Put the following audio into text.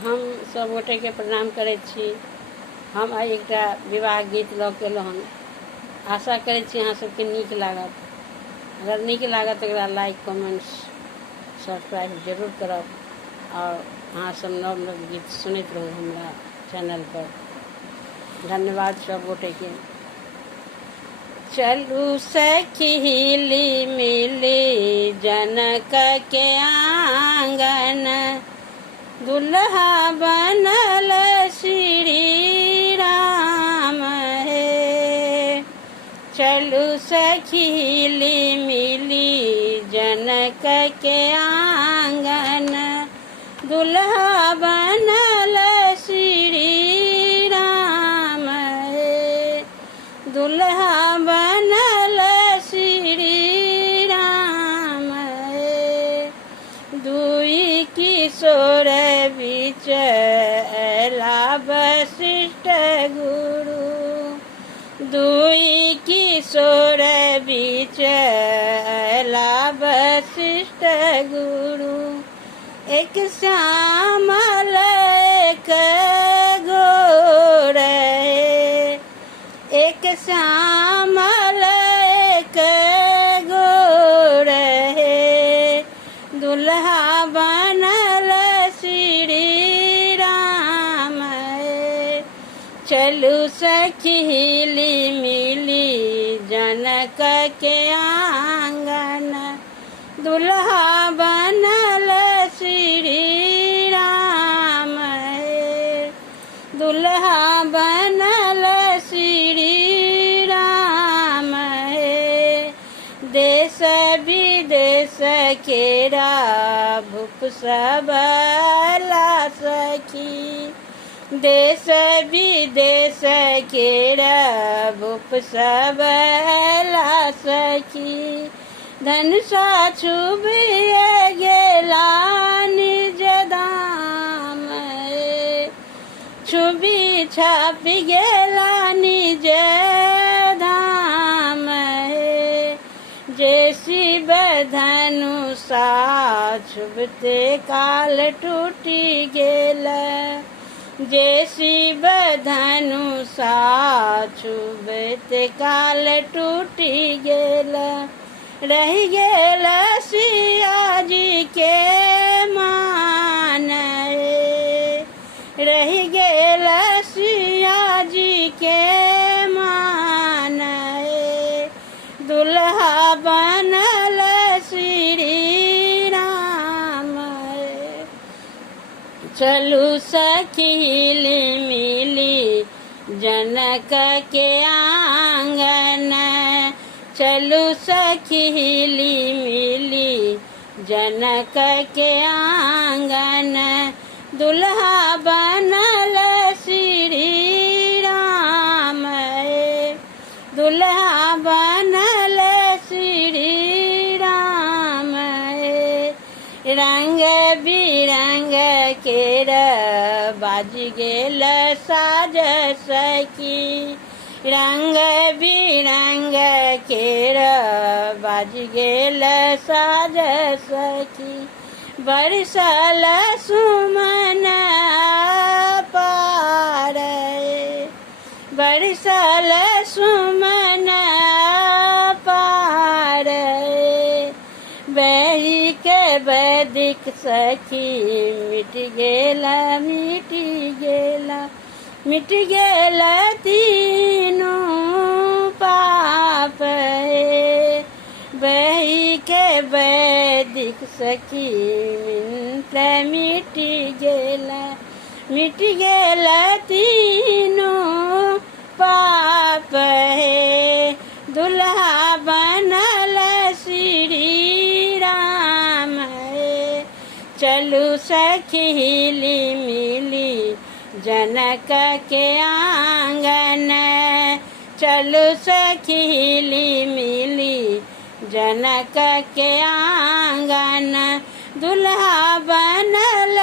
हम सब गोटे के प्रणाम करैत छी। हम आइ एकटा विवाह गीत लऽ के एलहुँ हन। आशा करैत छी अहाँ सबके नीक लागत। अगर नीक लागत तऽ एकरा लाइक कमेंट्स सब्सक्राइब जरूर करब और अहाँ सब नव नव गीत सुनैत रहू हमरा चैनल पर। धन्यवाद सब गोटे के। चलू सखी हिली मिली जनक के आंगन, दुल्हा बनल श्री राम हे। चलू सखी हिली मिली जनक के आंगन, दुल्हा बनल श्री राम हे। दुल्हा बनल श्री राम हे। दुई किशोर बीच अयला वशिष्ठ गुरु, दुई किशोर बीच अयला वशिष्ठ गुरु। एक श्यामल एक गोर हे, एक श्यामल एक गोर हे। दुल्हा बनल श्री राम हे। चलू सखी हिली मिली जनक के आंगन, दुल्हा बनल श्री राम हे। दुल्हा बनल श्री राम हे। देश विदेश केरा भूप सब ला सखी, देश विदेश केरा भूप सब ला सखी। धनुषा छुबिए गेला निज धाम हे, छुबी छापि गेला निज धाम हे। जे शिव धनुषा छुबते काल टूटि गेल, जे शिव धनुषा छुबते काल टूटि गेल। रहि गेल सिया जी के मान हे, रहि गेल सिया जी के मान हे। दुल्हा बनल श्री राम हे। चलू सखी हिली मिली जनक के आंगन, चलू सखी हिली मिली जनक के आंगन, दुल्हा बनल श्री राम हे। दुल्हा बनल श्री राम हे। रंग बिरंग केर बाज गेल साज सखी, रंग बिरंग केर बाज गेल साज सखी। बरसल सुमन पार हे, बरसल सुमन पार हे। बही के वैदिक सखी मिट गेला मिट गेला, मिट गेल तीनों पाप हे। बही के वैदिक सखी मिट गेला, मिट गेल तीनों पाप हे। दुल्हा बनल श्री राम हे। चलू सखी हिली मिली जनक के आंगन, चलू सखी हिली मिली जनक के आंगन, दुल्हा बनल